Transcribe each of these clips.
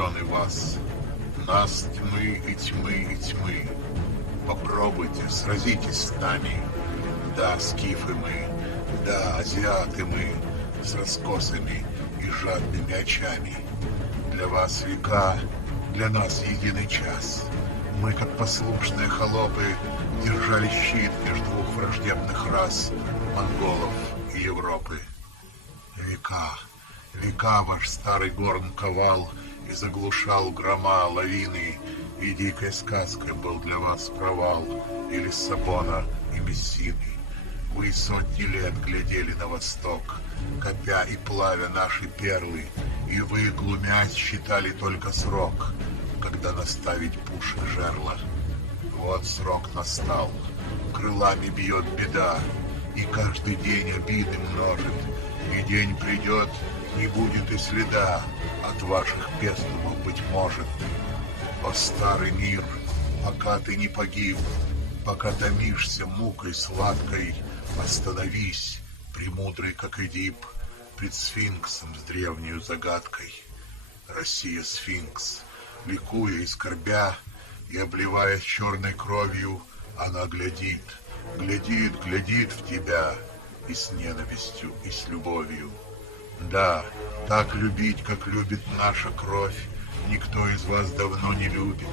миллионы вас. Нас тьмы и тьмы и тьмы. Попробуйте, сразитесь с нами. Да, скифы мы, да, азиаты мы, с раскосыми и жадными очами. Для вас века, для нас единый час. Мы, как послушные холопы, держали щит между двух враждебных рас — монголов и Европы. Века, века ваш старый горн ковал и заглушал грома лавины, и дикой сказкой был для вас провал и Лиссабона, и Мессины. Вы сотни лет глядели на восток, копя и плавя наши перлы, и вы, глумясь, считали только срок, когда наставить пушек жерла. Вот срок настал, крылами бьет беда, и каждый день обиды множит, и день придет, не будет и следа от ваших пестумов, быть может. О, старый мир, пока ты не погиб, пока томишься мукой сладкой, остановись, премудрый как Эдип, пред сфинксом с древнею загадкой. Россия сфинкс, ликуя и скорбя, и обливаясь черной кровью, она глядит, глядит, глядит в тебя, и с ненавистью, и с любовью. Да, так любить, как любит наша кровь, никто из вас давно не любит.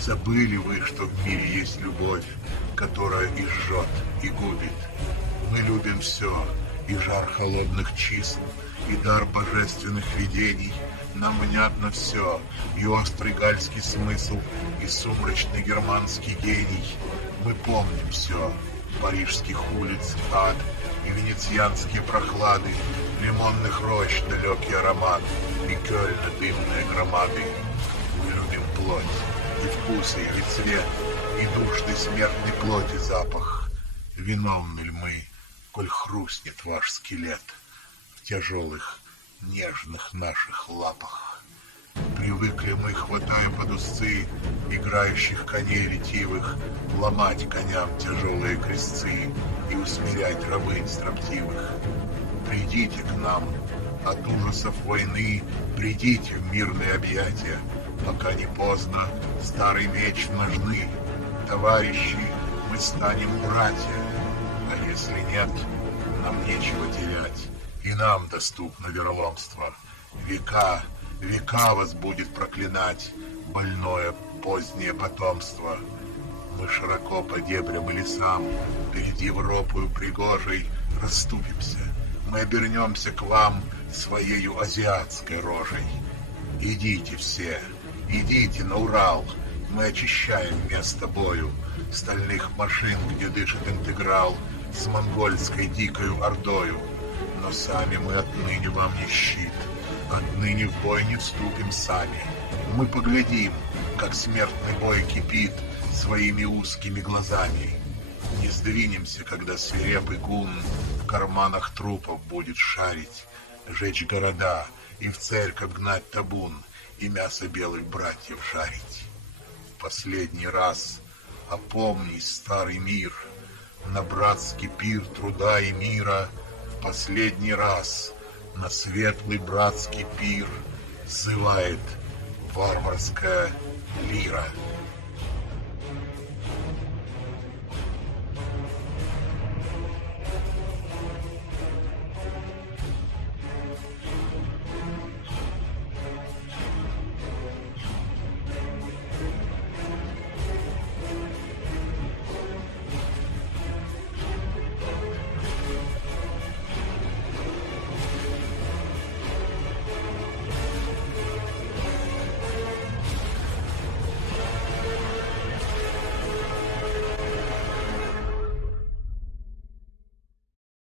Забыли вы, что в мире есть любовь, которая и жжет, и губит. Мы любим все, и жар холодных чисел, и дар божественных видений. Нам внятно все, и острый гальский смысл, и сумрачный германский гений. Мы помним все, парижских улиц ад, и венецианские прохлады, лимонных рощ далекий аромат, и Кёльна дымные громады. Мы любим плоть, и вкус ее, и цвет, и душный смертной плоти запах. Виновны ли мы, коль хрустнет ваш скелет в тяжелых, нежных наших лапах? Привыкли мы, хватая под узцы играющих коней ретивых, ломать коням тяжелые крестцы и усмирять рабынь строптивых. Придите к нам, от ужасов войны, придите в мирные объятия, пока не поздно, старый меч ножны. Товарищи, мы станем братья, а если нет, нам нечего терять, и нам доступно верломство. Века, века вас будет проклинать больное позднее потомство. Мы широко по дебрям и лесам, перед Европою пригожей, расступимся. Мы обернемся к вам своею азиатской рожей. Идите все, идите на Урал, мы очищаем место бою стальных машин, где дышит интеграл с монгольской дикою ордою. Но сами мы отныне вам не щит, отныне в бой не вступим сами. Мы поглядим, как смертный бой кипит своими узкими глазами. Не сдвинемся, когда свирепый гун в карманах трупов будет шарить, жечь города и в церковь гнать табун, и мясо белых братьев жарить. В последний раз опомнись, старый мир, на братский пир труда и мира. В последний раз на светлый братский пир взывает варварская лира.